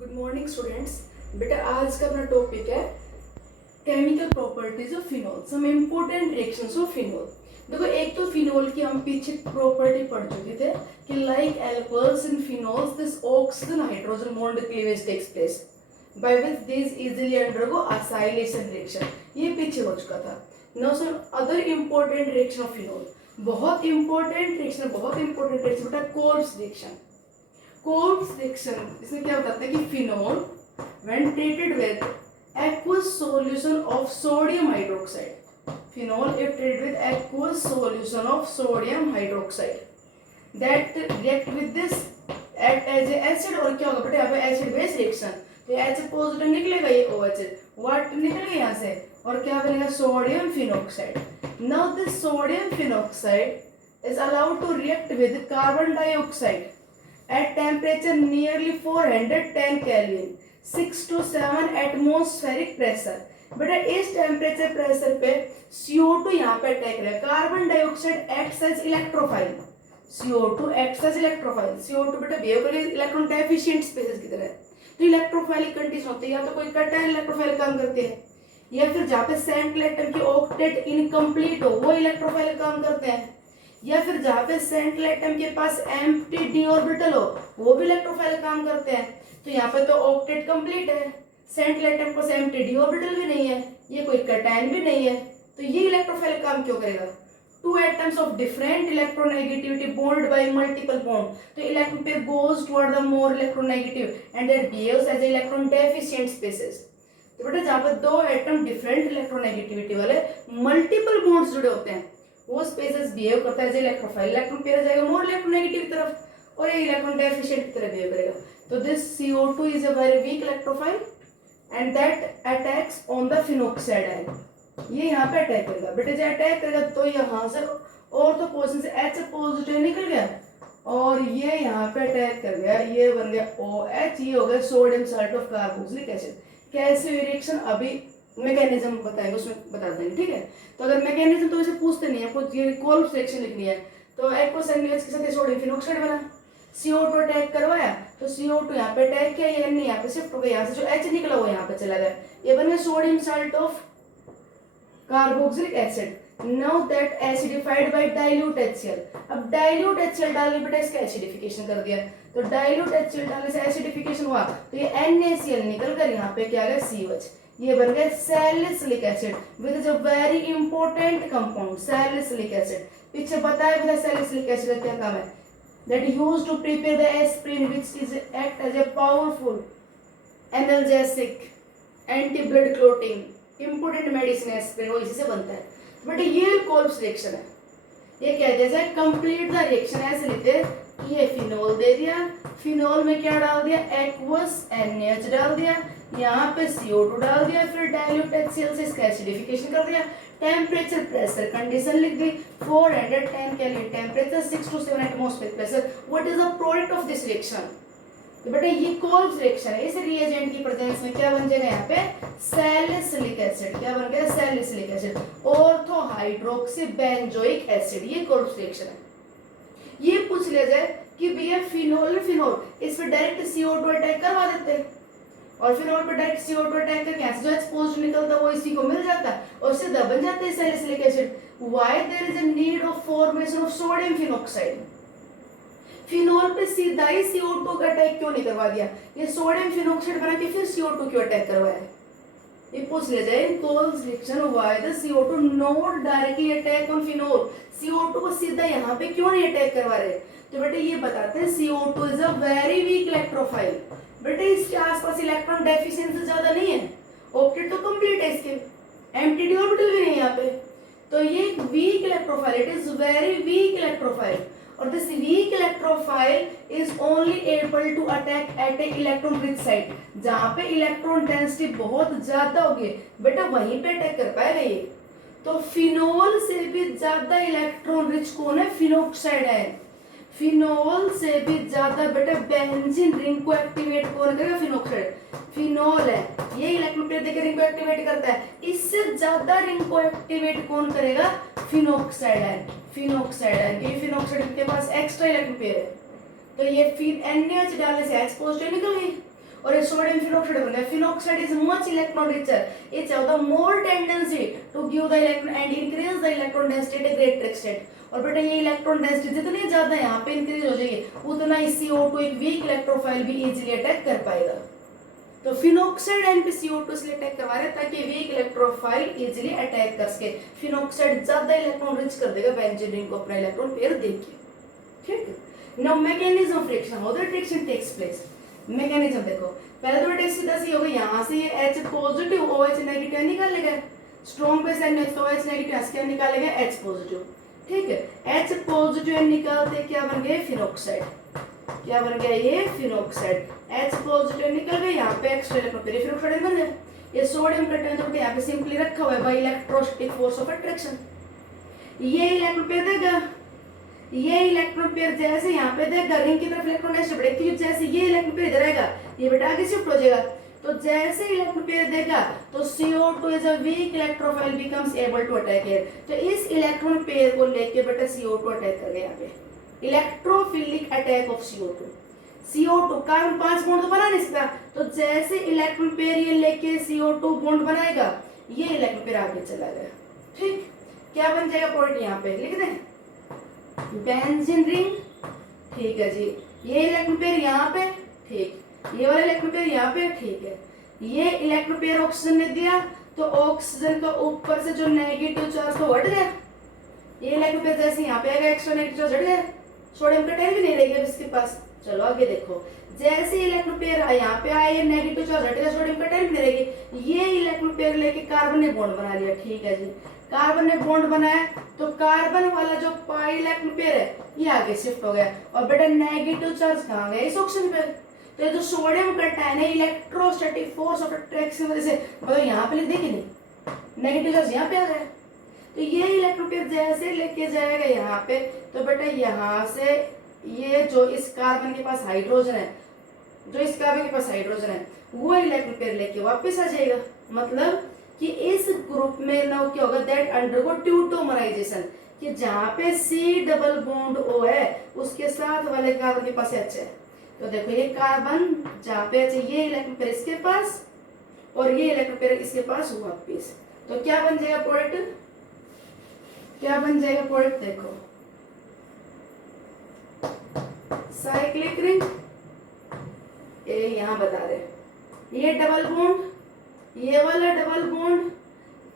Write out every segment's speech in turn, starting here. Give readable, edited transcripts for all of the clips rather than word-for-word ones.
Good morning students. बेटा आज का अपना टॉपिक है chemical properties of phenol, some important reactions of phenol. देखो एक तो फिनोल की हम पीछे प्रॉपर्टी पढ़ चुके थे कि like alcohols and phenols this oxygen hydrogen bond cleavage takes place by which this easily undergo acylation reaction. ये पीछे हो चुका था। Now some other important reaction of phenol, बहुत इंपॉर्टेंट रिएक्शन बेटा कोल्ब्स रिएक्शन। कोल्ब्स रिएक्शन इसमें क्या बताते हैं कि phenol when treated with aqueous solution of sodium hydroxide, phenol if treated with aqueous solution of sodium hydroxide that react with this act as a acid। और क्या होगा बेटा यहाँ पे एसिड बेस रिएक्शन, तो H पॉजिटिव निकलेगा, ये OH वाट निकलेगा यहाँ से और क्या बनेगा sodium phenoxide. Now this sodium phenoxide is allowed to react with carbon dioxide at temperature nearly 410 Kelvin, 6 to 7 atmospheric pressure। बेटा इस टेम्परेचर प्रेशर पे CO2 यहाँ पे अटैक करेगा, carbon dioxide acts as electrophile, CO2 acts as electrophile. CO2 बेटा behave करेगा electron deficient species की तरह, तो इलेक्ट्रोफाइलिक कंडीशन होती है, या तो कोई कटायन इलेक्ट्रोफाइल काम करते हैं, या फिर जहाँ पे सेंट एटम की ऑक्टेट इनकम्प्लीट हो वो इलेक्ट्रोफाइल काम करते हैं, या फिर जहाँ पे सेंट एटम के पास एम्प्टी डी ऑर्बिटल हो वो भी इलेक्ट्रोफाइल काम करते हैं। तो यहाँ पे तो ऑक्टेट कंप्लीट है, सेंट एटम के पास एम्प्टी डी ऑर्बिटल भी नहीं है, ये कोई कटायन भी नहीं है, तो ये इलेक्ट्रोफाइल काम क्यों करेगा। Two atoms of different electronegativity bond by multiple bond, तो electron pair goes toward the more electronegative and that behaves as electron deficient species. तो बेटा जहाँ पे दो एटम डिफरेंट इलेक्ट्रोनेगेटिविटी वाले मल्टीपल बॉन्ड्स जुड़े होते हैं वो स्पेसेस बिहेव करता है इलेक्ट्रोफाइल, इलेक्ट्रॉन पेयर जाएगा मोर इलेक्ट्रोनेगेटिव की तरफ और ये इलेक्ट्रॉन डेफिशिएंट की तरह बिहेव करेगा। तो this CO2 is a very weak electrophile and that attacks on the phenoxide ion. ये यहाँ पे अटैक करेगा बेटा, जब अटैक करेगा तो यहाँ से और तो पोजीशन से H पॉजिटिव निकल गया और ये यहाँ पे अटैक कर गया, ये बन गया OH, ये हो गया sodium salt of carboxylic acid. कैसे रिएक्शन अभी मैकेनिज्म बताएंगे उसमें बता देंगे, ठीक है। तो अगर मैकेनिज्म तो वैसे पूछते नहीं है, आपको ये कोल्ब्स रिएक्शन लिखनी है, तो एक्वस NaOH के साथ सोडियम फिनोक्साइड बना, CO2 अटैक करवाया तो CO2 यहाँ पे अटैक किया, ये N यहाँ पे शिफ्ट हो गया, यहाँ से जो H निकला वो यहाँ पे चला गया, ये बन गया sodium salt of carboxylic acid. Now that acidified by dilute HCl। अब डाइल्यूट HCl डालने बेटा इसका एसिडिफिकेशन कर दिया, तो डाइल्यूट HCl डालने से एसिडिफिकेशन हुआ तो ये NaCl निकल कर यहाँ पे क्या आ गया COH, ये बन गया salicylic acid which is a very important compound salicylic acid. पीछे बताया था सैलिसिलिक एसिड का क्या काम है, that used to prepare the aspirin which is act as a powerful analgesic anti blood clotting important medicine aspirin, वो इसी से बनता है। बट ये कोल्ब्स रिएक्शन है, ये क्या कहते हैं कंप्लीट द रिएक्शन ऐसे लेते हैं, ये फिनोल दे दिया, फिनोल में क्या डाल दिया एक्वस NaH डाल दिया, यहाँ पे CO2 डाल दिया, फिर डाइल्यूट HCl से इसका एसिडिफिकेशन कर दिया, टेम्परेचर प्रेशर कंडीशन लिख दी 410 kelvin temperature, 6 to 7 atmospheric pressure. What is the product of this reaction, तो बेटा ये कोल्ब्स रिएक्शन है। इस रिएजेंट की प्रेजेंस में क्या बन जाएगा यहाँ पे सैलिसिलिक एसिड, क्या बन गया salicylic acid, ortho hydroxy benzoic acid, ये कोल्ब्स रिएक्शन है। ये पूछ लिया जाए कि भैया फिनोल इस पे डायरेक्ट CO2 अटैक करवा देते हैं और फिनोल पे डायरेक्ट CO2 अटैक करके यहाँ से जो एक्सपोज्ड निकलता है वो इसी को मिल जाता है और सीधा बन जाता है salicylic acid. Why there is a need of formation of sodium phenoxide, phenol पे सीधा ही CO2 का अटैक क्यों नहीं करवा दिया, ये सोडियम फिनोक्साइड बना के फिर CO2 क्यों अटैक करवाया, ये पूछ लिया जाए Kolbe's reaction why the CO2 not directly attack on phenol, CO2 को सीधा यहाँ पे क्यों नहीं अटैक करवा रहे। तो बेटे ये बताते हैं CO2 is a very weak electrophile, बेटे इसके आसपास इलेक्ट्रॉन डेफिशिएंसी ज्यादा नहीं है, ऑक्टेट तो कंप्लीट है, इसके एम्प्टी डी ऑर्बिटल भी नहीं यहाँ पे, तो ये एक weak electrophile, it is very weak electrophile और this weak electrophile is only able to attack at a electron rich site, जहां पे इलेक्ट्रॉन डेंसिटी बहुत ज्यादा होगी बेटा वहीं पे अटैक कर पाएगा ये। तो फिनोल से भी ज्यादा इलेक्ट्रॉन रिच कौन है, फिनोक्साइड है। फिनोल से भी ज्यादा बेटा बेंजीन रिंग को एक्टिवेट कौन करेगा, फिनोक्साइड, फिनोल है ये इलेक्ट्रॉन पेयर देकर रिंग को एक्टिवेट करता है, इससे ज्यादा रिंग को एक्टिवेट कौन करेगा, फिनोक्साइड है, फिनोक्साइड है, ये फिनोक्साइड के पास एक्स्ट्रा इलेक्ट्रॉन पेयर है, तो ये फिर NaOH डालने से H पॉजिटिव निकल गई और ये सोडियम फिनोक्साइड बन गया। Phenoxide is much electron richer, it's have the more tendency to give the electron and increase the electron density at a greater extent. और बेटा ये इलेक्ट्रॉन डेंसिटी जितनी ज्यादा यहाँ पे इंक्रीज हो जाएगी उतना ही CO2 एक वीक इलेक्ट्रोफाइल भी इजीली अटैक कर पाएगा। तो फिनोक्साइड एन पे CO2 इसलिए अटैक करवा रहे हैं ताकि वीक इलेक्ट्रोफाइल इजीली अटैक कर सके। फिनोक्साइड ज्यादा इलेक्ट्रॉन रिच कर देगा बेंजीन रिंग को अपना इलेक्ट्रॉन पेयर देके। ठीक है, now mechanism of reaction, how the reaction takes place. Mechanism देखो, पहले तो बेटा सीधा सी होगा, यहाँ से ये H पॉजिटिव OH नेगेटिव निकालेगा, स्ट्रॉन्ग बेस NH तो OH नेगेटिव ऐसे क्या निकालेगा H पॉजिटिव। ठीक है, H पॉजिटिव निकालते क्या बन गया फिनोक्साइड, क्या बन गया ये फिनोक्साइड। H पॉजिटिव निकल गया, यहाँ पे एक्स्ट्रा इलेक्ट्रॉन पेयर फिनोक्साइड बन गया। ये सोडियम का टेंशन यहाँ पे सिंपली रखा हुआ है by electrostatic force of attraction. ये इलेक्ट्रॉन पेयर देगा, ये इलेक्ट्रॉन पेयर जैसे यहाँ पे देगा रिंग की तरफ इलेक्ट्रॉन नेगेटिव बढ़ेगा, क्योंकि जैसे ये इलेक्ट्रॉन पेयर इधर आएगा ये बेटा आगे शिफ्ट हो जाएगा। तो जैसे इलेक्ट्रॉन पेयर देगा तो CO2 is a weak electrophile becomes able to attack it. तो इस इलेक्ट्रॉन पेयर को लेके बेटा CO2 अटैक कर गया यहाँ पे, electrophilic attack of CO2 carbon 5 bond तो बना नहीं सकता, तो जैसे इलेक्ट्रॉन पेयर ये लेके CO2 बॉन्ड बनाएगा ये इलेक्ट्रॉन पेयर आगे चला गया। ठीक, क्या बन जाएगा प्रोडक्ट यहाँ पे लिख दें बेंजीन रिंग। ठीक है जी, ये इलेक्ट्रॉन पेयर यहाँ पे, ठीक, ये वाला इलेक्ट्रॉन पेयर यहाँ पे, ठीक है। ये इलेक्ट्रॉन पेयर ऑक्सीजन ने दिया तो ऑक्सीजन का ऊपर से जो नेगेटिव चार्ज तो हट गया, ये इलेक्ट्रॉन पेयर जैसे यहाँ पे आएगा एक्स्ट्रा नेगेटिव चार्ज हट गया, सोडियम का टेन भी नहीं रहेगा इसके पास। चलो आगे देखो, जैसे इलेक्ट्रॉन पेयर यहाँ पे आए नेगेटिव चार्ज हटेगा, सोडियम का टेन भी नहीं रहेगी। ये इलेक्ट्रॉन पेयर लेके कार्बन ने बॉन्ड बना लिया। ठीक है जी, कार्बन ने बॉन्ड बनाया तो कार्बन वाला जो पाई इलेक्ट्रॉन पेयर है ये आगे शिफ्ट हो गया, और बेटा नेगेटिव चार्ज कहाँ गया इस ऑक्सीजन पे। तो ये जो सोडियम का टेन है इलेक्ट्रोस्टैटिक फोर्स ऑफ अट्रैक्शन की वजह से, मतलब यहाँ पे लिख दे कि नहीं, नेगेटिव चार्ज यहाँ पे आ गया। तो ये इलेक्ट्रॉन पेयर जैसे लेके जाएगा यहाँ पे, तो बेटा यहाँ से ये जो इस कार्बन के पास हाइड्रोजन है, जो इस कार्बन के पास हाइड्रोजन है वो इलेक्ट्रॉन पेयर लेके वापस आ जाएगा। मतलब कि इस ग्रुप में ना क्या होगा दैट अंडरगो ट्यूटोमराइजेशन, कि जहाँ पे C डबल बॉन्ड O है उसके साथ वाले कार्बन के पास H है। तो देखो ये कार्बन जहाँ पे H है ये इलेक्ट्रॉन पेयर इसके पास और ये इलेक्ट्रॉन पेयर इसके पास वापस। तो क्या बन जाएगा प्रोडक्ट, क्या बन जाएगा प्रोडक्ट देखो साइक्लिक रिंग। ये यहाँ बता रहे ये डबल बॉन्ड, ये वाला डबल बॉन्ड,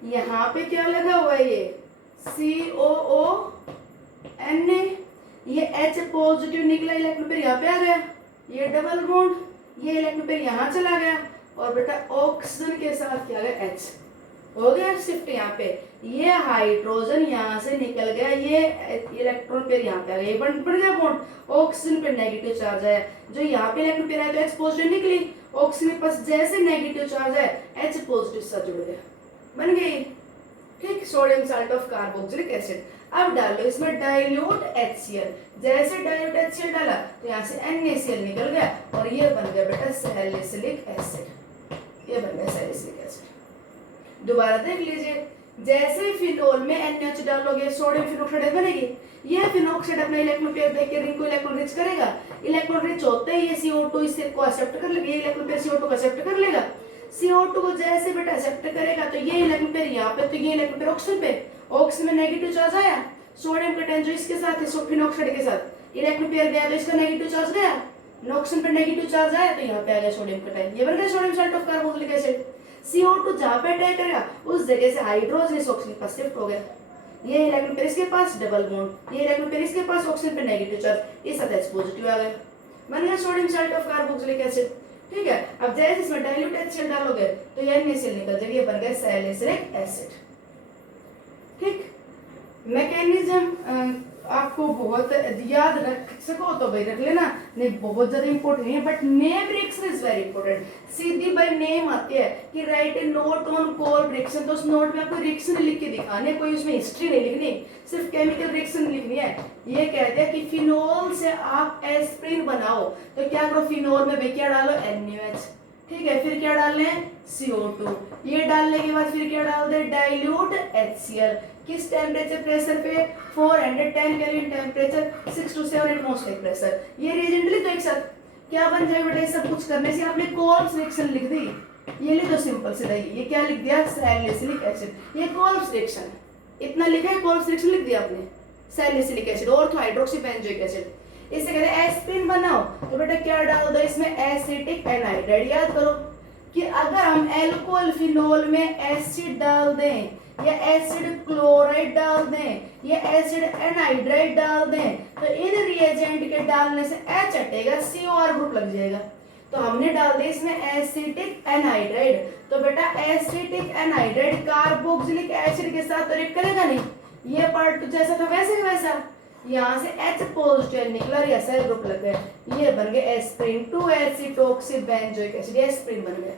यहाँ पे क्या लगा हुआ है ये COO Na, ये H पॉजिटिव निकला इलेक्ट्रॉन पेयर यहाँ पे आ गया, ये डबल बॉन्ड, ये इलेक्ट्रॉन पेयर यहाँ चला गया, और बेटा ऑक्सीजन के साथ क्या गया H हो गया शिफ्ट यहाँ पे। ये हाइड्रोजन यहाँ से निकल गया, ये इलेक्ट्रॉन पेयर यहाँ पे आ गया, ये बन गया बॉन्ड, ऑक्सीजन पे नेगेटिव चार्ज है, जो यहाँ पे इलेक्ट्रॉन पेयर है तो H पॉजिटिव निकली, ऑक्सीजन के पास जैसे नेगेटिव चार्ज है H पॉजिटिव साथ जुड़ गया, बन गई। ठीक, sodium salt of carboxylic acid. अब डालो इसमें डाइल्यूट HCl, जैसे डाइल्यूट HCl डाला तो यहाँ से NaCl निकल गया और ये बन गया बेटा सैलिसिलिक एसिड, ये बन गया सैलिसिलिक एसिड। दोबारा देख लीजिए, जैसे फिनोल में NH डालोगे सोडियम फिनोक्साइड बनेगी, ये फिनोक्साइड अपना इलेक्ट्रॉन पेयर देके रिंग को इलेक्ट्रॉन रिच करेगा, इलेक्ट्रॉन रिच होते ही ये CO2 इससे को एक्सेप्ट कर लेगा, ये इलेक्ट्रॉन पेयर CO2 को एक्सेप्ट कर लेगा, CO2 को जैसे बेटा एक्सेप्ट करेगा तो ये इलेक्ट्रॉन पेयर यहाँ पे, तो ये इलेक्ट्रॉन पेयर ऑक्सीजन पे, ऑक्सीजन में नेगेटिव चार्ज आया, सोडियम का टेन जो इसके साथ है फिनोक्साइड के साथ इलेक्ट्रॉन पेयर गया तो इसका नेगेटिव चार्ज गया, ऑक्सीजन पे नेगेटिव चार्ज आया तो यहाँ पे आ गया सोडियम का टेन, ये बन गया sodium salt of carboxylic acid. CO2 जहाँ पे अटैक करेगा उस जगह से हाइड्रोजन इस ऑक्सीजन के पास शिफ्ट हो गया, ये इलेक्ट्रॉन पेयर इसके पास डबल बॉन्ड, ये इलेक्ट्रॉन पेयर इसके पास ऑक्सीजन पे नेगेटिव चार्ज, इस साथ H पॉजिटिव आ गया, बन गया sodium salt of carboxylic acid. ठीक है, अब जैसे इसमें डाइल्यूट HCl डालोगे तो ये NaCl निकल जाएगा, ये बन गया सैलिसिलिक एसिड। ठीक, मैकेनिज्म आपको बहुत याद रख सको तो भाई रख लेना, नहीं बहुत ज्यादा इंपॉर्टेंट नहीं है, but name reaction is very important. Sidhi by name आती है कि right A note on core reaction, तो उस नोट में आपको रिएक्शन लिख के दिखाने, कोई उसमें हिस्ट्री नहीं लिखनी, सिर्फ केमिकल रिएक्शन लिखनी है। ये कहते हैं कि फिनोल से आप एस्प्रिन बनाओ तो क्या करो, फिनोल में क्या डालो NaOH, ठीक है, फिर क्या डालने हैं CO2, ये डालने के बाद फिर क्या डाल दे डाइल्यूट HCl, किस टेम्परेचर प्रेशर पे 410 kelvin temperature 6 to 7 atmospheric pressure, ये रिएजेंट लिख दो एक साथ, क्या बन जाएगा बेटा, सब कुछ करने से आपने कोल्स रिएक्शन लिख दी, ये लिख दो सिंपल से, ये क्या लिख दिया, सैलिसिलिक एसिड, ये कोल्स रिएक्शन है, इतना लिखा है, कोल्स रिएक्शन लिख दिया आपने, salicylic acid ortho hydroxy benzoic acid. इससे कहते हैं एस्पिरिन बनाओ, तो बेटा क्या डाल दो इसमें, एसिटिक एनहाइड्राइड। याद करो कि अगर हम एल्कोहल फिनोल में एसिड डाल दें या एसिड क्लोराइड डाल दें या एसिड एनहाइड्राइड डाल दें, तो इन रिएजेंट के डालने से H हटेगा, COR ग्रुप लग जाएगा। तो हमने डाल दिया इसमें एसिटिक एनहाइड्राइड, तो बेटा एसिटिक एनहाइड्राइड कार्बोक्सिलिक एसिड के साथ तो रिएक्ट करेगा नहीं, ये पार्ट तो जैसा था वैसे का वैसा, यहाँ से H पॉजिटिव निकला, एसिड ग्रुप लग गया, ये बन गया एस्पिरिन 2 एसिटोक्सी बेंजोइक एसिड, एस्पिरिन बन गया।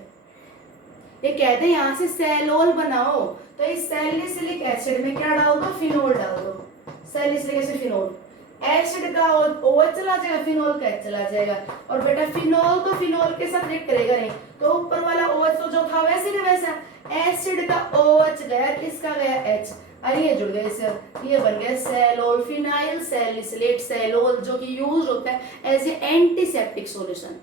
ये कहते हैं यहाँ से सैलोल बनाओ, तो इस सैलिसिलिक एसिड में क्या डाल दो, फिनोल डाल दो, सैलिसिलिक एसिड फिनोल, एसिड का OH चला जाएगा, फिनोल का H चला जाएगा, और बेटा फिनोल तो फिनोल के साथ रिएक्ट करेगा नहीं, तो ऊपर वाला OH तो जो था वैसे का वैसा, एसिड का OH गया, इसका गया H, अरे ये जुड़ गया इससे, ये बन गया सैलोल, फिनाइल सैलिसिलेट, सैलोल जो कि यूज होता है एज ए एंटीसेप्टिक सॉल्यूशन।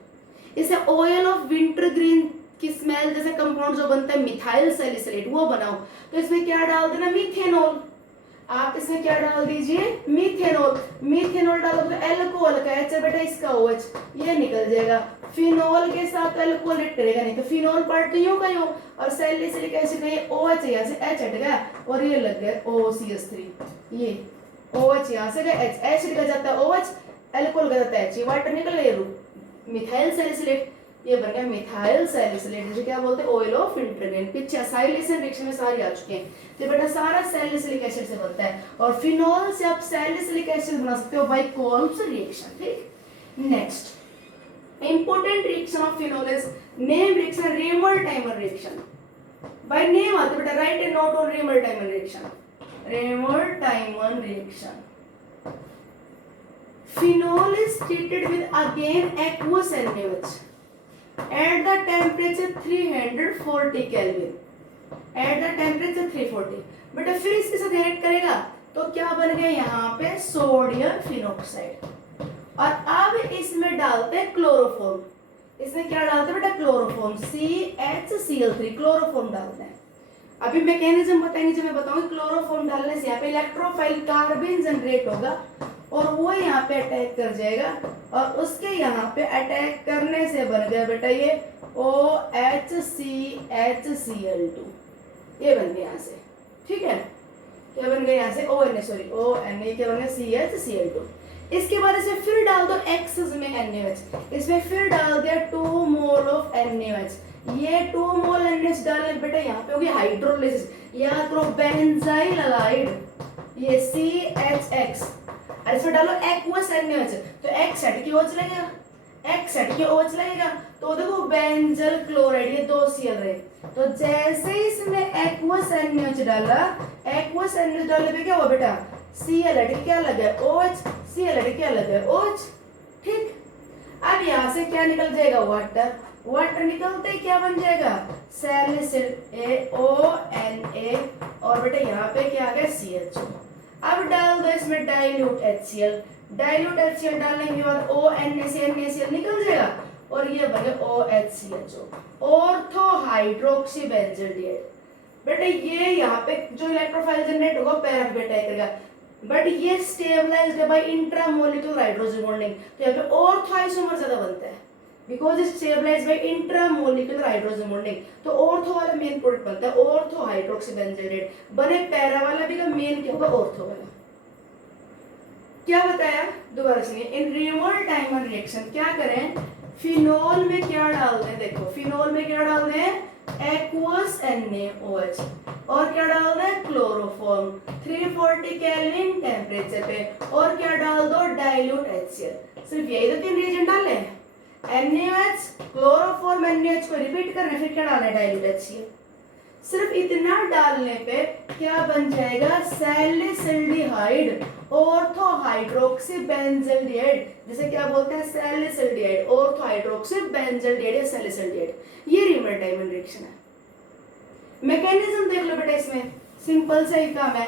इसे ऑयल ऑफ विंटरग्रीन की स्मेल जैसे कंपाउंड जो बनता है मिथाइल सैलिसिलेट, वो बनाओ, तो इसमें क्या डाल देना, मीथेनॉल, आप इसमें क्या डाल दीजिए, मीथेनॉल, मीथेनॉल डालोगे तो एल्कोहल का H बेटा, इसका OH ये निकल जाएगा, फिनोल के साथ अल्कोहल रिएक्ट करेगा नहीं, तो फिनोल पार्ट तो यूं का यूं, और सैलिसिलिक एसिड का ये OH यहाँ से H हट गया और ये लग गया OCH3, ये OH यहाँ से गया H, एसिड का जाता है OH, अल्कोहल का जाता है H, ये वाटर निकल गया, मिथाइल सैलिसिलेट, ये बन गया मिथाइल सैलिसिलेट, जिसे क्या बोलते हैं, ऑयल ऑफ विंटरग्रीन। पीछे असाइलेशन रिएक्शन में सारी आ चुके हैं, तो बेटा सारा सैलिसिलिक एसिड से बनता है, और फिनोल से आप सैलिसिलिक एसिड बना सकते हो बाय कोल्ब्स रिएक्शन। ठीक, next important reaction of phenol is name reaction, Raymer-timer reaction, by name आते बेटा, right A note on Raymer-timer reaction, Raymer-timer reaction. Phenol is treated with again aqueous NaOH at the temperature 340 Kelvin. At the temperature 340. बेटा फिर इसके साथ react करेगा तो क्या बन गया यहाँ पे, सोडियम फिनोक्साइड, और अब इसमें डालते हैं क्लोरोफॉर्म, इसमें क्या डालते हैं बेटा, क्लोरोफॉर्म, CHCl3, क्लोरोफॉर्म डालते हैं। अभी मैकेनिज्म बताएंगे जब मैं बताऊंगी, क्लोरोफॉर्म डालने से यहाँ पे इलेक्ट्रोफाइल कार्बन जनरेट होगा और वो यहाँ पे अटैक कर जाएगा, और उसके यहाँ पे अटैक करने से बन गया बेटा ये OHCHCl2, ये बन गया यहाँ से। ठीक है, क्या बन गया यहाँ से, ONA, क्या बन गया, CHCl2। इसके बाद इसमें फिर डाल दो एक्सेस में NaOH, इसमें फिर डाल दिया 2 मोल ऑफ NaOH, ये 2 मोल NaOH डालने बेटा यहाँ पे होगी हाइड्रोलिसिस, याद करो बेंजाइल हैलाइड, ये CHX, और इसमें डालो एक्वस NaOH, तो X हट के OH लगेगा, X हट के OH लगेगा, तो देखो बेंजल क्लोराइड, ये 2 Cl रहे, तो जैसे इसमें एक्वस NaOH डाला, एक्वस NaOH डालने पे क्या हुआ बेटा, Cl हट के क्या लगा, OH, Cl हट के क्या लगा, OH। ठीक, अब यहाँ से क्या निकल जाएगा, वाटर, वाटर निकलते ही क्या बन जाएगा, सैलिसिल ONA, और बेटा यहाँ पे क्या आ गया, CHO। अब डाल दो इसमें डाइल्यूट HCl, डाइल्यूट HCl डालने के बाद NaCl निकल जाएगा, और ये बन गया OHCHO, ऑर्थो हाइड्रोक्सी बेंजोइड। बेटा ये यहाँ पे जो इलेक्ट्रोफाइल जनरेट होगा पैरा पे अटैक करेगा, बट ये स्टेबलाइज्ड है बाय इंट्रामोलिक्यूलर हाइड्रोजन बॉन्डिंग, तो यहाँ पे ऑर्थो आइसोमर ज्यादा बनता है, because it stabilised by intramolecular hydrogen bonding, तो ऑर्थो वाला मेन प्रोडक्ट बनता है ऑर्थो हाइड्रोक्सी बेंजोइड, बने पैरा वाला भी का मेन क्या होगा, ऑर्थो वाला। क्या बताया, दोबारा सुनिए, इन रेमर-टाइमर रिएक्शन क्या करें, फिनोल में क्या डाल दें, देखो फिनोल में क्या डाल दें, एक्वस NaOH, और क्या डाल दें, क्लोरोफॉर्म 340 केल्विन टेम्परेचर पे, और क्या डाल दो, डाइल्यूट HCl। सिर्फ यही तो 3 रिएजेंट डाले, NaOH, क्लोरोफॉर्म, NaOH को रिपीट करना, फिर क्या डालना है, डाइल्यूट HCl। सिर्फ इतना डालने पे क्या बन जाएगा, सैलिसिल्डिहाइड ऑर्थो हाइड्रोक्सी बेंजोइड, जिसे क्या बोलते हैं, सैलिसिल्डिहाइड ऑर्थो हाइड्रोक्सी बेंजोइड या सैलिसिल्डिहाइड, ये रेमर-टाइमर रिएक्शन है। मैकेनिज्म देख लो बेटा, इसमें सिंपल सा ही काम है।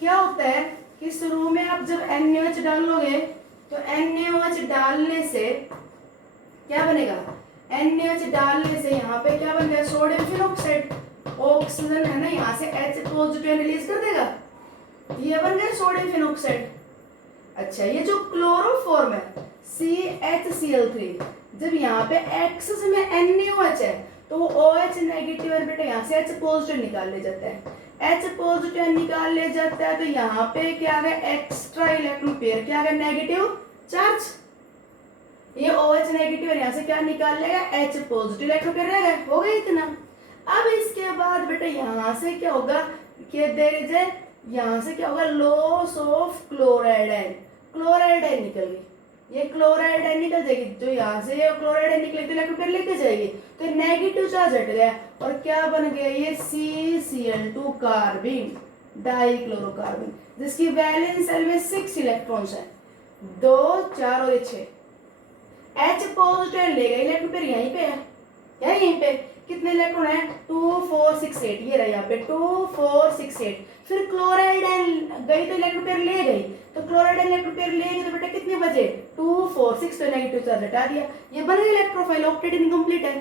क्या होता है कि शुरू में आप जब NaOH डालोगे तो NaOH डालने से क्या बनेगा, NaOH डालने से यहाँ पे क्या बन गया, सोडियम फिनॉक्साइड, ऑक्सीजन है ना यहाँ से H पॉजिटिव रिलीज कर देगा, ये बन गया सोडियम फिनॉक्साइड। अच्छा ये जो क्लोरोफॉर्म है CHCl3, जब यहाँ पे एक्सेस में NaOH है तो वो OH नेगेटिव है बेटा, यहाँ से H पॉजिटिव निकाल ले जाता है, H पॉजिटिव निकाल ले जाता है तो यहाँ पे क्या आ गया, एक्स्ट्रा इलेक्ट्रॉन पेयर, क्या आ गया, नेगेटिव चार्ज। ये OH नेगेटिव है, यहाँ से क्या निकाल लेगा, H पॉजिटिव इलेक्ट्रॉन पेयर रहेगा, हो गया इतना। अब इसके बाद बेटा यहाँ से क्या होगा कि देयर इज ए, यहाँ से क्या होगा, loss of chloride ion, chloride ion निकल गई, ये क्लोराइड आयन निकल जाएगी, जो यहाँ से ये क्लोराइड आयन निकले तो इलेक्ट्रॉन पेयर लेके जाएगी, तो नेगेटिव चार्ज हट गया और क्या बन गया, ये CCl2 कार्बिन डाइक्लोरोकार्बिन, जिसकी वैलेंस शेल में 6 इलेक्ट्रॉन्स है, 2 4 और 6। H पॉजिटिव लेगा, इलेक्ट्रॉन पेयर यहीं पे है, यहीं पे कितने इलेक्ट्रॉन है, 2 4 6 8, ये रहा यहाँ पे 2 4 6 8। फिर क्लोराइड आयन गई तो इलेक्ट्रॉन पेयर ले गई, तो क्लोराइड आयन इलेक्ट्रॉन पेयर ले गई तो बेटा कितने बचे, 2 4 6, तो नेगेटिव चार्ज हटा दिया, ये बन गया इलेक्ट्रोफाइल, ऑक्टेट इनकम्प्लीट है।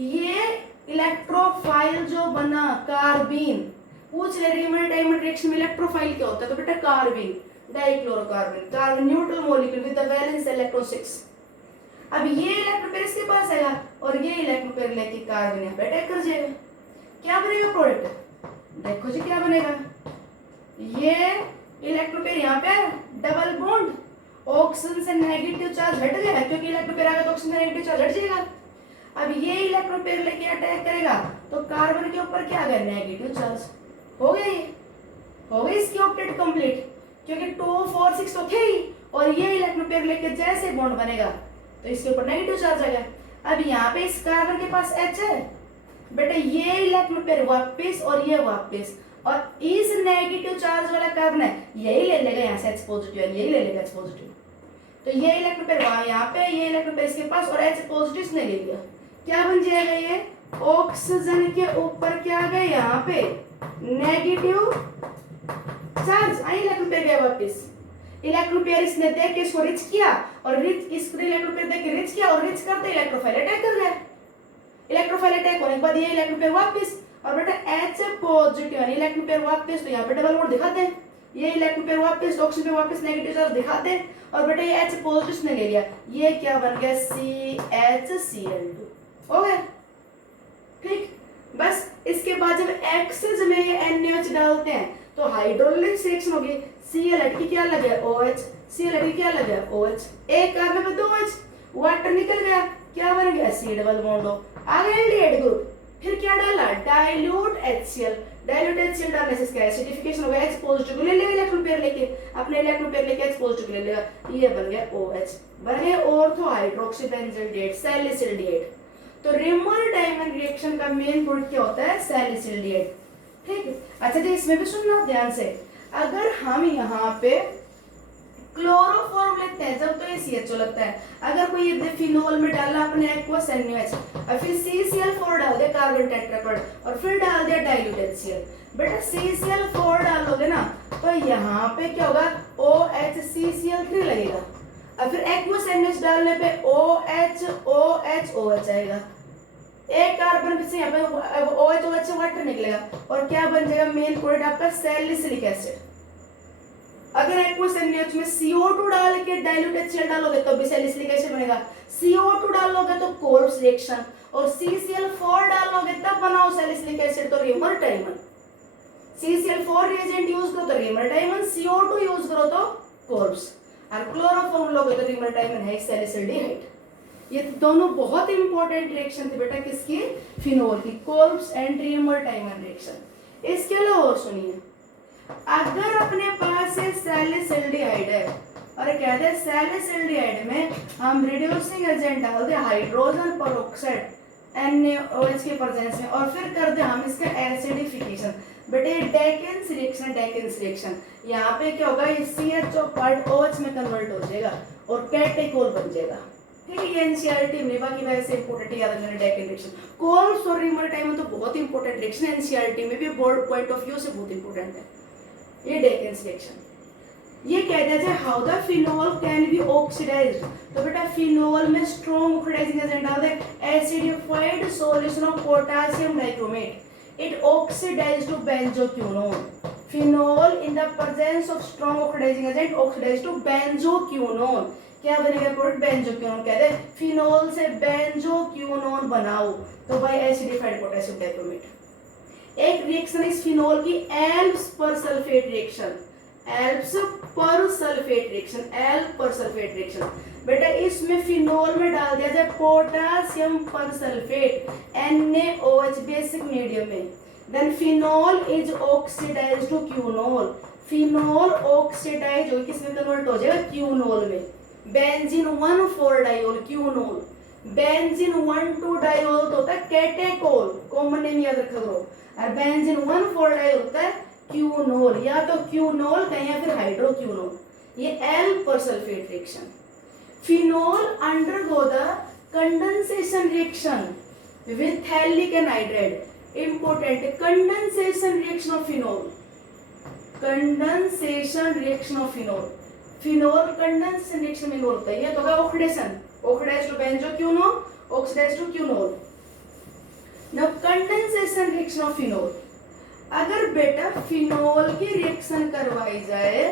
ये इलेक्ट्रोफाइल जो बना कार्बिन, पूछ ले रिमर डायमंड रिएक्शन में इलेक्ट्रोफाइल क्या होता है, तो बेटा carbene dichlorocarbene, carbon neutral molecule with the valence electron 6। अब ये इलेक्ट्रॉन पेयर इसके पास आएगा और ये इलेक्ट्रॉन पेयर लेके कार्बन यहाँ पे अटैक कर जाएगा, क्या बनेगा प्रोडक्ट, देखो जी क्या बनेगा, ये इलेक्ट्रॉन पेयर यहाँ पे डबल बॉन्ड, ऑक्सीजन से नेगेटिव चार्ज हट गया क्योंकि इलेक्ट्रॉन पेयर आएगा तो ऑक्सीजन से नेगेटिव चार्ज हट जाएगा। अब ये इलेक्ट्रॉन पेयर लेके अटैक करेगा तो कार्बन के ऊपर क्या आ गया, नेगेटिव चार्ज, हो गया, ये हो गई इसकी ऑक्टेट कंप्लीट, क्योंकि 2 4 6 तो थे ही, और ये इलेक्ट्रॉन पेयर लेके जैसे बॉन्ड बनेगा तो इसके ऊपर नेगेटिव चार्ज आ गया। अब यहाँ पे इस कार्बन के पास H है बेटा, ये इलेक्ट्रॉन पेयर वापस और ये वापस, और इस नेगेटिव चार्ज वाला कार्बन है यही ले लेगा यहाँ से H पॉजिटिव, यही ले लेगा H पॉजिटिव, तो ये इलेक्ट्रॉन पेयर वहां यहाँ पे, ये इलेक्ट्रॉन पेयर इसके पास और H पॉजिटिव इसने ले लिया, क्या बन जाएगा, ये ऑक्सीजन के ऊपर क्या आ गया, यहाँ पे नेगेटिव चार्ज, आई इलेक्ट्रॉन पेयर गया वापस, इलेक्ट्रॉन पेयर इसने देख के इसको रिच किया और रिच इसको इलेक्ट्रॉन पेयर देख के रिच किया और रिच करते इलेक्ट्रोफाइल अटैक कर गया, इलेक्ट्रोफाइल अटैक होने के बाद ये इलेक्ट्रॉन पेयर वापस, और बेटा H पॉजिटिव इलेक्ट्रॉन पेयर वापस, तो यहाँ पे डबल बॉन्ड दिखाते हैं, ये इलेक्ट्रॉन पेयर वापस ऑक्सीजन पे वापस नेगेटिव चार्ज दिखाते हैं, और बेटा ये H पॉजिटिव ने ले लिया, ये क्या बन गया, CHCl2, हो गया ठीक। बस इसके बाद जब एक्सेस में ये NaOH डालते हैं तो हाइड्रोलिसिस रिएक्शन होगी, Cl हट के क्या लग गया, OH, Cl हट के क्या लग गया, OH, एक कार्बन में 2 OH, वाटर निकल गया, क्या बन गया, C डबल बॉन्ड, आ गया एल्डिहाइड ग्रुप। फिर क्या डाला, डाइल्यूट HCl, डाइल्यूट HCl डालने से इसका एसिडिफिकेशन हो गया, H पॉजिटिव को ले लेगा इलेक्ट्रॉन पेयर लेके, अपने इलेक्ट्रॉन पेयर लेके H पॉजिटिव ले लेगा, ये बन गया OH, बन गया ऑर्थो हाइड्रोक्सी बेंजोइड सैलिसिल्डिहाइड। तो रिमर डायमंड रिएक्शन का मेन प्रोडक्ट क्या होता है, सैलिसिल्डिहाइड, ठीक है। अच्छा जी इसमें भी सुनना ध्यान से, अगर हम यहाँ पे क्लोरोफॉर्म लेते हैं जब तो ये CHO लगता है, अगर कोई फिनोल में डाला अपने एक्वस NaOH और फिर CCl4 डाल दिया कार्बन टेट्रापेड और फिर डाल दिया डाइल्यूट HCl, बेटा CCl4 डालोगे ना तो यहाँ पे क्या होगा, OH CCl3 लगेगा, और फिर एक्वस NaOH डालने पे OH OH OH आएगा, एक कार्बन से यहाँ पे OH OH से वाटर निकलेगा और क्या बन जाएगा, मेन प्रोडक्ट आपका सैलिसिलिक एसिड। अगर एक्वस NaOH में CO2 डाल के डाइल्यूट HCl डालोगे तो भी सैलिसिलिक एसिड बनेगा, CO2 डालोगे तो कोल्ब्स रिएक्शन, और CCl4 डालोगे तब बनाओ सैलिसिलिक एसिड, तो Reimer diamond, CCl4 reagent use करो तो रिमर डायमंड, CO2 यूज करो तो कोल्ब्स, और क्लोरोफॉर्म लोगे तो रिमर डायमंड है सैलिसिल्डिहाइड। ये दोनों बहुत इंपॉर्टेंट रिएक्शन थे बेटा किसकी, फिनोल की, Kolbe's and reamer Tiemann reaction. इसके अलावा और सुनिए, अगर अपने पास से सैलिसिल्डिहाइड है और कहते हैं सैलिसिल्डिहाइड में हम रिड्यूसिंग एजेंट डाल दे हाइड्रोजन पेरोक्साइड NaOH के प्रेजेंस में और फिर कर दे हम इसका एसिडिफिकेशन, बेटे डेकेन्स रिएक्शन, डेकेन्स रिएक्शन, यहाँ पे क्या होगा, ये CHO पार्ट OH में कन्वर्ट हो जाएगा और कैटेकोल बन जाएगा, ठीक है। ये एनसीईआरटी में बाकी वैसे इंपॉर्टेंट याद रखना, डेकेन रिएक्शन, कोल्ब्स और रिमर डायमंड तो बहुत इंपॉर्टेंट रिएक्शन, एनसीईआरटी में भी बोर्ड पॉइंट ऑफ व्यू से बहुत इंपॉर्टेंट है ये डेकेन्स रिएक्शन। ये कहते हैं how the phenol can be oxidised. तो बेटा फिनोल में स्ट्रॉन्ग ऑक्सीडाइजिंग एजेंट डाल दे, acidified solution of potassium dichromate, it oxidizes to benzoquinone. Phenol in the presence of strong oxidizing agent oxidizes to benzoquinone. क्या बनेगा प्रोडक्ट? बेंजोक्विनोन। कहते हैं phenol से बेंजोक्विनोन बनाओ, तो भाई एसिडिफाइड पोटेशियम डाइक्रोमेट। एक रिएक्शन इस फिनोल की एल्प्स पर सल्फेट रिएक्शन, एल्प्स पर सल्फेट रिएक्शन, एल्प पर सल्फेट रिएक्शन। बेटा इसमें फिनोल में डाल दिया जाए potassium persulphate NaOH basic medium में, then phenol is oxidised to quinol. Phenol oxidise हो किसमें कन्वर्ट हो जाएगा? क्यूनोल में। बेंजीन 1,4-डाइओल क्यूनोल, बेंजीन 1,2-डाइओल तो होता है कैटेकोल, कॉमन नेम याद रखा करो, और बेंजीन 1,4-डाइओल होता है क्यूनोल, या तो क्यूनोल कहें या फिर हाइड्रोक्यूनोल। ये एल persulphate reaction. Phenol undergo the condensation reaction with phthalic anhydride. Important, condensation reaction of phenol, condensation reaction of phenol. Phenol condensation reaction में इन्वॉल्व होता है। ये तो होगा oxidation, oxidise to benzoquinone, oxidise to quinol. Now condensation reaction of phenol, अगर बेटा phenol की reaction करवाई जाए,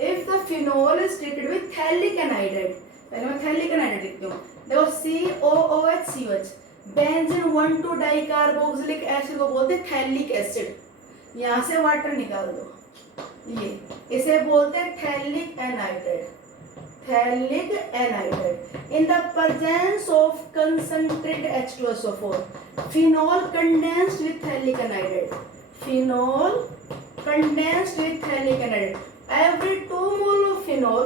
if the phenol is treated with phthalic anhydride, पहले मैं थैलिक एनहाइड्राइड लिखती हूँ, देखो COOH COH, बेंजीन 1,2-डाइकार्बोक्सिलिक एसिड को बोलते हैं थैलिक एसिड। यहाँ से वाटर निकाल दो, ये इसे बोलते हैं phthalic anhydride, phthalic anhydride. In the presence of concentrated H2SO4, phenol condensed with thallic anhydride, phenol condensed with thallic anhydride, every 2 mole of phenol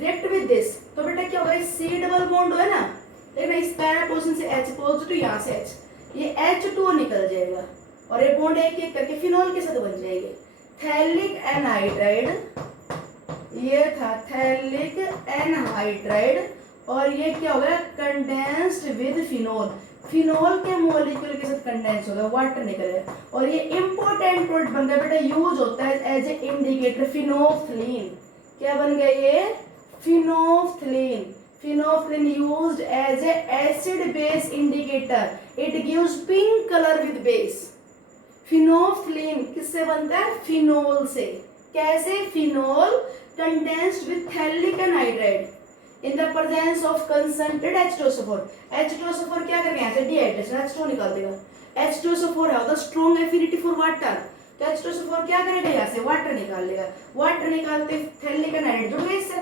react with this। तो बेटा क्या होगा? C डबल बॉन्ड है ना, लेकिन इस पैरा पोजीशन से H positive, यहाँ से H, ये H2O निकल जाएगा और ये बॉन्ड एक एक करके फिनोल के साथ बन जाएंगे। थैलिक एनहाइड्राइड, ये था थैलिक एनहाइड्राइड, और ये क्या होगा? कंडेंस्ड विद फिनोल, फिनोल के मॉलिक्यूल के साथ कंडेंस होगा, वाटर निकलेगा, और ये इंपॉर्टेंट प्रोडक्ट बन गया बेटा, यूज होता है एज ए इंडिकेटर। फिनोफ्थलीन क्या बन गया? ये phenolphthalein, phenolphthalein used as a acid base indicator, it gives pink colour with base. Phenolphthalein किससे बनता है? फिनोल से। कैसे? Phenol condensed with phthalic anhydride in the presence of concentrated H2SO4। H2SO4 क्या करेगा? यहाँ से डिहाइड्रेशन, H2O निकाल देगा। H2SO4 है होता स्ट्रॉन्ग एफिनिटी फॉर वाटर, तो H2SO4 क्या करेगा? यहाँ से वाटर निकाल लेगा, वाटर निकालते थैलिक एनहाइड्राइड जुड़ गए इससे,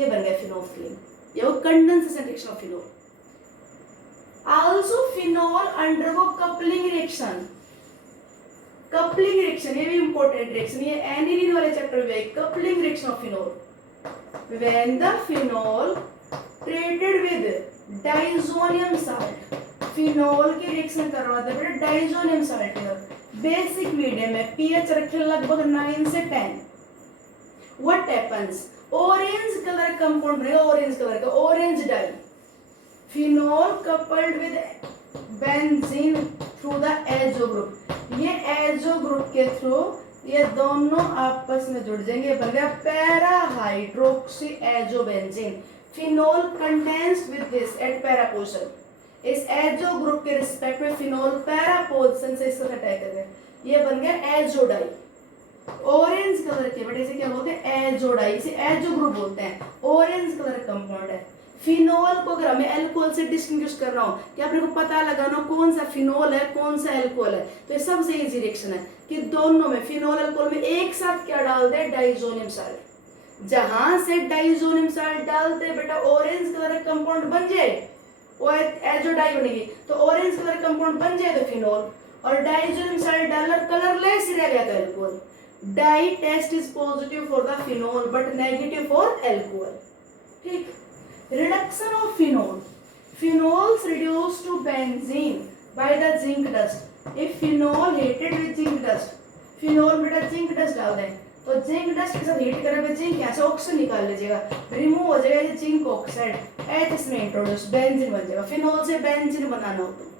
ये बन गया फिनोफ्थलीन। ये वो condensation reaction of phenol. Also phenol undergo coupling reaction, coupling reaction ये भी इंपॉर्टेंट रिएक्शन, ये एनिलीन वाले चैप्टर में है, coupling reaction of phenol. When the phenol treated with diazonium salt, phenol की रिएक्शन करवाते हैं डाइजोनियम साल्ट के साथ, बेसिक मीडियम में पीएच रखे लगभग 9 से 10। What happens? Orange colour compound बनेगा, ऑरेंज कलर का, orange dye. Phenol coupled with benzene through the azo group, ये एजो ग्रुप के थ्रू ये दोनों आपस में जुड़ जाएंगे, बन गया para hydroxy azo benzene. Phenol condensed with this at para position, इस एजो ग्रुप के रिस्पेक्ट में फिनोल पैरा पोजीशन से इसको अटैक कर गया, ये बन गया एजोडाई। ऑरेंज कलर के बेटे से क्या बोलते हैं? एजोडाई, इसे एजो ग्रुप बोलते हैं, ऑरेंज कलर कंपाउंड है। फिनोल को अगर हमें एल्कोहल से डिस्टिंग्विश कर रहा हूँ, कि अपने को पता लगाना कौन सा फिनोल है कौन सा एल्कोहल है, तो ये सबसे इजी रिएक्शन है कि दोनों में फिनोल एल्कोहल में एक साथ क्या डाल दे? Diazonium salt. जहां से डाइजोनियम साल्ट डालते बेटा ऑरेंज कलर का कंपाउंड बन जाए, वो एजोडाई बनेगी, तो ऑरेंज कलर कंपाउंड बन जाए तो फिनोल, और डाइजोनियम साल्ट डालकर कलरलेस रह गया तो alcohol. Dye test is positive for the phenol but negative for alcohol. ठीक। Reduction of phenol, phenols reduced to benzene by the zinc dust। if phenol heated with zinc dust, phenol बेटा zinc dust डाल दें, तो zinc dust के साथ heat करने पे zinc यहाँ से ऑक्सीजन निकाल लीजिएगा, रिमूव हो जाएगा ये zinc ऑक्साइड, H इसमें इंट्रोड्यूस, बेंजीन बन जाएगा। फिनोल से बेंजीन बनाना हो तो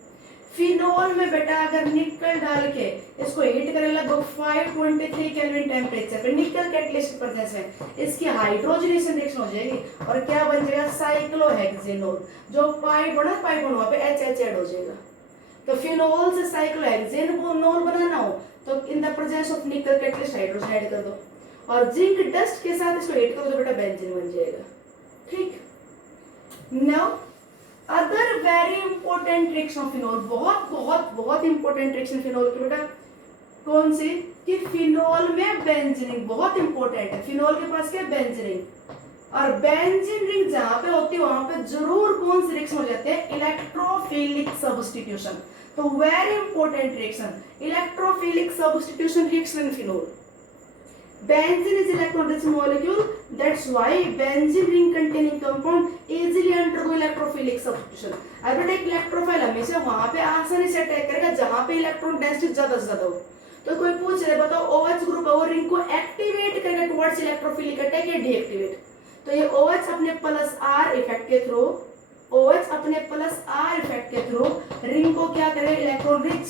फिनोल में बेटा अगर निकल डाल के इसको हीट करें लगभग 523 केल्विन टेम्परेचर पे निकल कैटलिस्ट प्रेजेंस में इसकी हाइड्रोजनेशन रिएक्शन हो जाएगी और क्या बन जाएगा साइक्लोहेक्सेनोल। जो पाई बना पाई बना वहां पे एच ऐड हो जाएगा। तो फिनोल से साइक्लोहेक्सेनोल बनाना हो तो इन द प्रेजेंस ऑफ निकल कैटलिस्ट हाइड्रोजन ऐड कर दो और जिंक डस्ट के साथ इसको हीट करो तो बेटा बेंजीन बन जाएगा। ठीक। Now other very important reaction of phenol, बहुत बहुत बहुत इंपॉर्टेंट रिएक्शन फिनोल की बेटा कौन सी कि फिनोल में बेंजीन बहुत इंपॉर्टेंट है। फिनोल के पास क्या बेंजीन और बेंजीन रिंग जहां पे होती है वहां पे जरूर कौन सी रिएक्शन हो जाते हैं इलेक्ट्रोफिलिक सब्स्टिट्यूशन। तो very important reaction electrophilic substitution reaction in phenol. Benzene is electron-rich molecule. That's why benzene ring containing compound easily undergo electrophilic substitution. अब बेटा एक इलेक्ट्रोफाइल हमेशा वहां पे आसानी से अटैक करेगा जहां पे इलेक्ट्रॉन डेंसिटी ज्यादा से ज्यादा हो। तो कोई पूछ रहे बताओ OH ग्रुप है वो रिंग को एक्टिवेट करेगा टुवर्ड्स इलेक्ट्रोफिलिक अटैक या डीएक्टिवेट। तो ये OH अपने प्लस R इफेक्ट के थ्रू OH अपने प्लस R इफेक्ट के थ्रू रिंग को क्या करेगा electron rich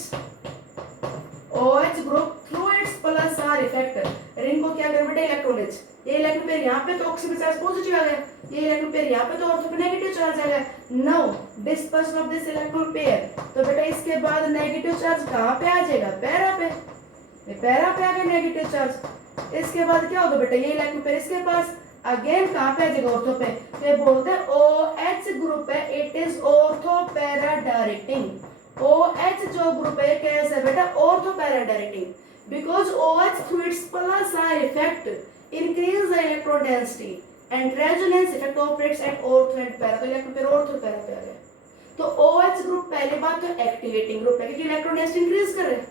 OH group through it's plus R effect ring को क्या करेगा बेटा इलेक्ट्रॉन रिच। ये इलेक्ट्रॉन पेयर यहाँ पे तो ऑक्सीजन चार्ज पॉजिटिव आ गया, ये इलेक्ट्रॉन पेयर यहाँ पे तो ऑर्थो पे नेगेटिव चार्ज आ गया। Now dispersion of this electron pair. तो बेटा इसके बाद नेगेटिव चार्ज कहाँ पे आ जाएगा पैरा पे, पैरा पे आ गया नेगेटिव चार्ज। इसके बाद क्या होगा बेटा ये इलेक्ट्रॉन पेयर इसके पास अगेन कहाँ पे आ जाएगा ऑर्थो पे। तो ये बोलते हैं OH ग्रुप है it is ortho para directing. OH जो ग्रुप है कैसा है बेटा ortho para directing because OH through its plus R effect increase the electron density and resonance effect operates at ortho and para। तो electron pair ortho para पे आ गया। तो OH group पहली बात तो एक्टिवेटिंग ग्रुप है क्योंकि इलेक्ट्रॉन डेंसिटी इंक्रीज कर रहा है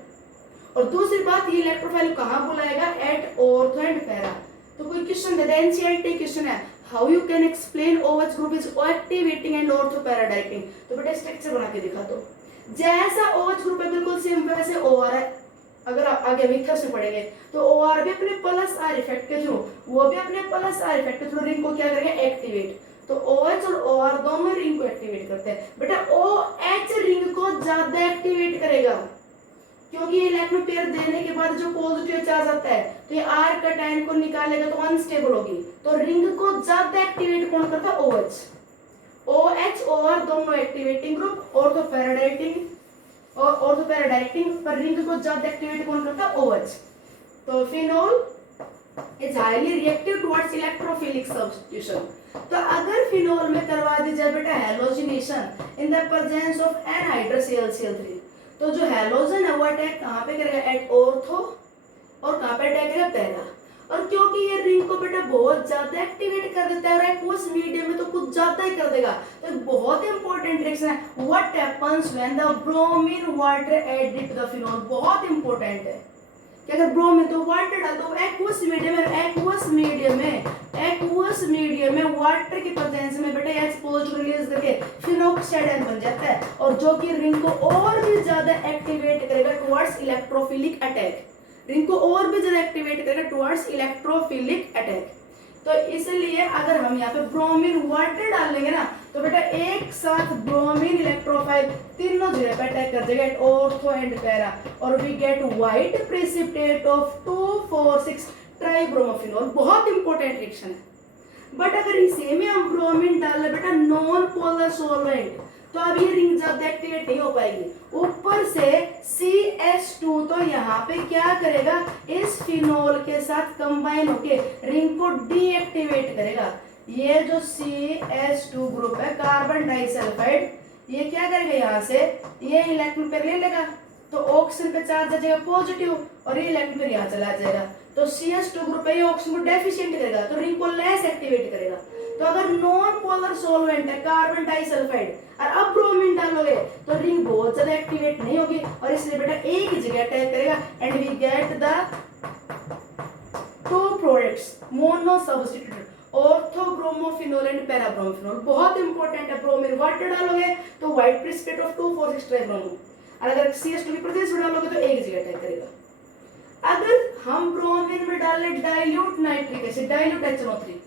और दूसरी बात ये इलेक्ट्रोफाइल कहाँ बुलाएगा एट ऑर्थो एंड पैरा। तो कोई क्वेश्चन दे दे एनसीईआरटी क्वेश्चन है how you can explain OH group is activating and ortho para directing. तो बेटा स्ट्रक्चर बना के दिखा दो। जैसा OH ग्रुप है बिल्कुल सेम वैसे OR है। अगर आप आगे मीथर से पढ़ेंगे तो OR भी अपने प्लस R इफेक्ट के थ्रू वो भी अपने प्लस R इफेक्ट के थ्रू रिंग को क्या करेंगे एक्टिवेट। तो OH और OR दोनों रिंग को एक्टिवेट करते हैं। बेटा OH रिंग को ज्यादा एक्टिवेट करेगा क्योंकि ये इलेक्ट्रॉन पेयर देने के बाद जो पॉजिटिव चार्ज आता है तो ये R कैटायन को निकालेगा तो अनस्टेबल होगी। तो रिंग को ज्यादा एक्टिवेट कौन करता है OH OR दोनों activating group ortho para directing और ऑर्थो पैरा डायरेक्टिंग पर रिंग को ज्यादा एक्टिवेट कौन करता है OH। तो phenol is highly reactive towards electrophilic substitution. तो अगर फिनोल में करवा दी जाए बेटा halogenation in the presence of anhydrous ClCl3 तो जो हैलोजन है वो अटैक कहां पे करेगा एट ऑर्थो और कहां पे अटैक करेगा पैरा। और क्योंकि ये रिंग को बेटा बहुत ज्यादा एक्टिवेट कर देता है और एक्वस मीडियम में तो कुछ ज्यादा ही कर देगा। तो बहुत इंपॉर्टेंट रिएक्शन है what happens when the bromine water added to the phenol. बहुत इंपॉर्टेंट है कि अगर ब्रोमीन तो वाटर डाल दो एक्वस मीडियम में वाटर की प्रेजेंस में बेटा H पॉजिटिव रिलीज करके फिनोक्साइड आयन बन जाता है और जो कि रिंग को और भी ज्यादा एक्टिवेट करेगा टुवर्ड्स इलेक्ट्रोफिलिक अटैक। रिंग को और भी ज्यादा एक्टिवेट करेगा टुवर्ड्स इलेक्ट्रोफिलिक अटैक। तो इसलिए अगर हम यहाँ पे ब्रोमीन वाटर डाल लेंगे ना तो बेटा एक साथ ब्रोमीन इलेक्ट्रोफाइल तीनों जगह पे अटैक कर देगा एट ऑर्थो एंड पैरा और we get white precipitate of 2,4,6 tribromophenol. बहुत इंपॉर्टेंट रिएक्शन है। बट अगर इसी में हम ब्रोमीन डाल ले बेटा नॉन पोलर सॉल्वेंट तो अब ये रिंग ज्यादा एक्टिवेट नहीं हो पाएगी। ऊपर से CH2 तो यहाँ पे क्या करेगा इस फिनोल के साथ कंबाइन होके रिंग को डीएक्टिवेट करेगा। ये जो CH2 ग्रुप है कार्बन डाइसल्फाइड ये क्या करेगा यहाँ से ये इलेक्ट्रॉन पेयर ले लेगा तो ऑक्सीजन पे चार्ज आ जाएगा पॉजिटिव और ये इलेक्ट्रॉन पेयर यहाँ चला जाएगा। तो CH2 ग्रुप है ये ऑक्सीजन को डेफिशिएंट करेगा तो रिंग को लेस एक्टिवेट करेगा। तो अगर नॉन पोलर सॉल्वेंट है कार्बन डाइसल्फाइड और अब ब्रोमीन डालोगे तो रिंग बहुत ज्यादा एक्टिवेट नहीं होगी और इसलिए बेटा एक ही जगह अटैक करेगा and we get the two products mono substituted ortho bromophenol and para bromophenol. बहुत इंपॉर्टेंट है। ब्रोमीन वाटर डालोगे तो व्हाइट प्रेसिपिटेट ऑफ 2,4,6 ट्राइब्रोमो और अगर CH2 की प्रेजेंस में डालोगे तो एक जगह अटैक करेगा। अगर हम ब्रोमीन में डालें dilute nitric acid dilute HNO3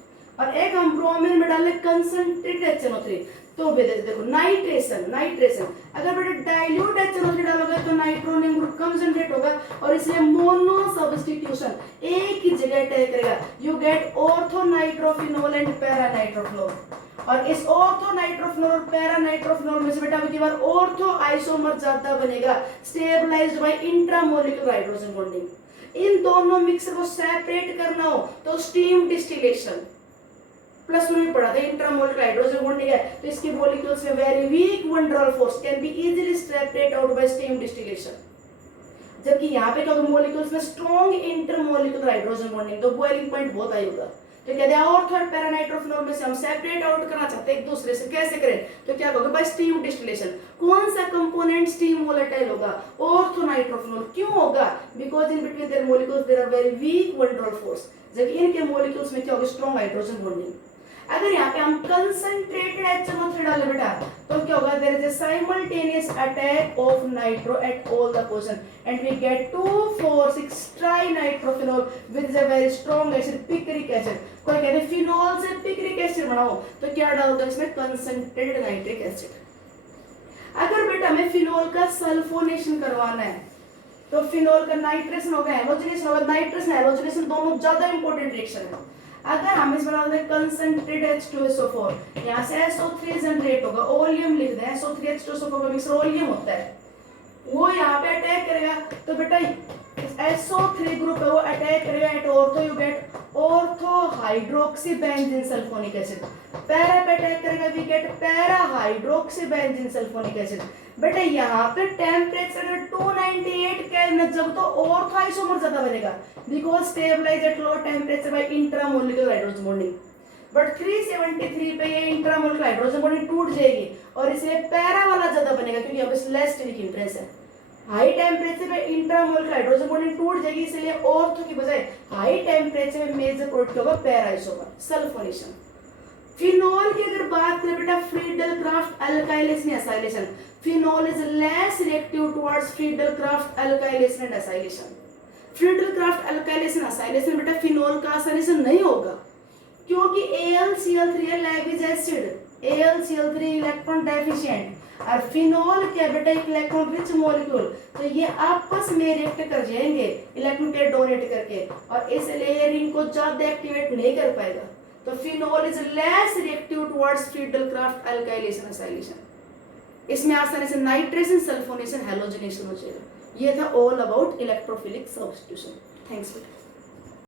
और एक हम ब्रोमीन में डालें कंसंट्रेटेड HNO3 तो भी देखो नाइट्रेशन अगर बेटा डाइल्यूट HNO3 डालोगे तो नाइट्रोनियम ग्रुप कम जनरेट होगा और इसलिए मोनो सब्स्टिट्यूशन एक ही जगह अटैक करेगा। You get ortho nitrophenol and para nitrophenol. और इस ऑर्थो नाइट्रोफिनोल और पैरा नाइट्रोफिनोल में से बेटा अगली बार ऑर्थो आइसोमर ज्यादा बनेगा, stabilised by intramolecular hydrogen bonding. इन दोनों मिक्सर को सेपरेट करना हो तो स्टीम डिस्टिलेशन, प्लस में पढ़ा था इंट्रामोलिकुलर हाइड्रोजन बॉन्डिंग है तो इसके मॉलिक्यूल्स में very weak van der Waals force can be easily separate out by steam distillation. जबकि यहाँ पे क्या होगा, मॉलिक्यूल्स में स्ट्रॉन्ग इंटरमोलिकुलर हाइड्रोजन बॉन्डिंग, तो बॉइलिंग पॉइंट बहुत हाई होगा। तो कहते हैं ऑर्थो और पैरा नाइट्रोफिनोल में से हम सेपरेट आउट करना चाहते हैं एक दूसरे से, कैसे करें, तो क्या होगा, बाय स्टीम डिस्टिलेशन। कौन सा कंपोनेंट स्टीम वोलेटाइल होगा, ऑर्थो नाइट्रोफिनोल। क्यों होगा, because in between their molecules there are very weak van der Waals force, जबकि इनके मॉलिक्यूल्स में क्या होगा, स्ट्रॉन्ग हाइड्रोजन बॉन्डिंग। अगर यहाँ पे हम कंसंट्रेटेड HNO3 डालें बेटा तो क्या होगा, there is a simultaneous attack of nitro at all the position and we get 2,4,6 trinitrophenol with a very strong acid picric acid. कोई कहते हैं फिनोल से पिक्रिक एसिड बनाओ तो क्या डाल दो इसमें, कंसंट्रेटेड नाइट्रिक एसिड। अगर बेटा हमें फिनोल का सल्फोनेशन करवाना है तो फिनोल का नाइट्रेशन होगा, हैलोजनेशन होगा। नाइट्रेशन हैलोजनेशन दोनों ज्यादा इंपॉर्टेंट रिएक्शन है। अगर हम इस बनाते हैं कंसंट्रेटेड H2SO4, यहाँ से SO3 जनरेट होगा, ओलियम लिख दें, SO3H2SO4 का मिक्सर ओलियम होता है, वो यहाँ पे अटैक करेगा तो बेटा SO3 ग्रुप है वो अटैक करेगा at ortho, you get ortho hydroxy benzene sulphonic acid. Para पे अटैक करेगा, we get para hydroxy benzene sulphonic acid. बेटा यहाँ पे टेम्परेचर 298 केल्विन जब तो ऑर्थो आइसोमर ज्यादा बनेगा, because stabilise at low temperature by intramolecular hydrogen bonding. But 373 पे ये इंट्रामोलिकुलर हाइड्रोजन बॉन्डिंग टूट जाएगी और इसलिए पैरा वाला ज्यादा बनेगा, क्योंकि यहाँ पे लेस स्टेरिक इंट्रेंस है। हाई टेम्परेचर पे इंट्रामोलिकुलर हाइड्रोजन बॉन्डिंग टूट जाएगी, इसलिए ऑर्थो की बजाय हाई टेम्परेचर में मेजर प्रोडक्ट होगा पैरा आइसोमर सल्फोनेशन। फिनोल की अगर बात करें बेटा, फ्रीडल-क्राफ्ट अल्काइलेशन या acylation, phenol is less reactive towards Friedel-Crafts alkylation and acylation. Friedel-Crafts alkylation acylation बेटा फिनोल का एसाइलेशन नहीं होगा, क्योंकि AlCl3 है लैविज एसिड, AlCl3 इलेक्ट्रॉन डेफिशिएंट और फिनोल क्या बेटा एक इलेक्ट्रॉन रिच मॉलिक्यूल, तो ये आपस में रिएक्ट कर जाएंगे इलेक्ट्रॉन पेयर डोनेट करके और इसलिए ये रिंग को ज्यादा एक्टिवेट नहीं कर पाएगा। तो phenol is less reactive towards Friedel-Crafts alkylation acylation. इसमें आसानी से नाइट्रेशन सल्फोनेशन हैलोजनेशन हो जाएगा। ये था all about electrophilic substitution. Thanks बेटा।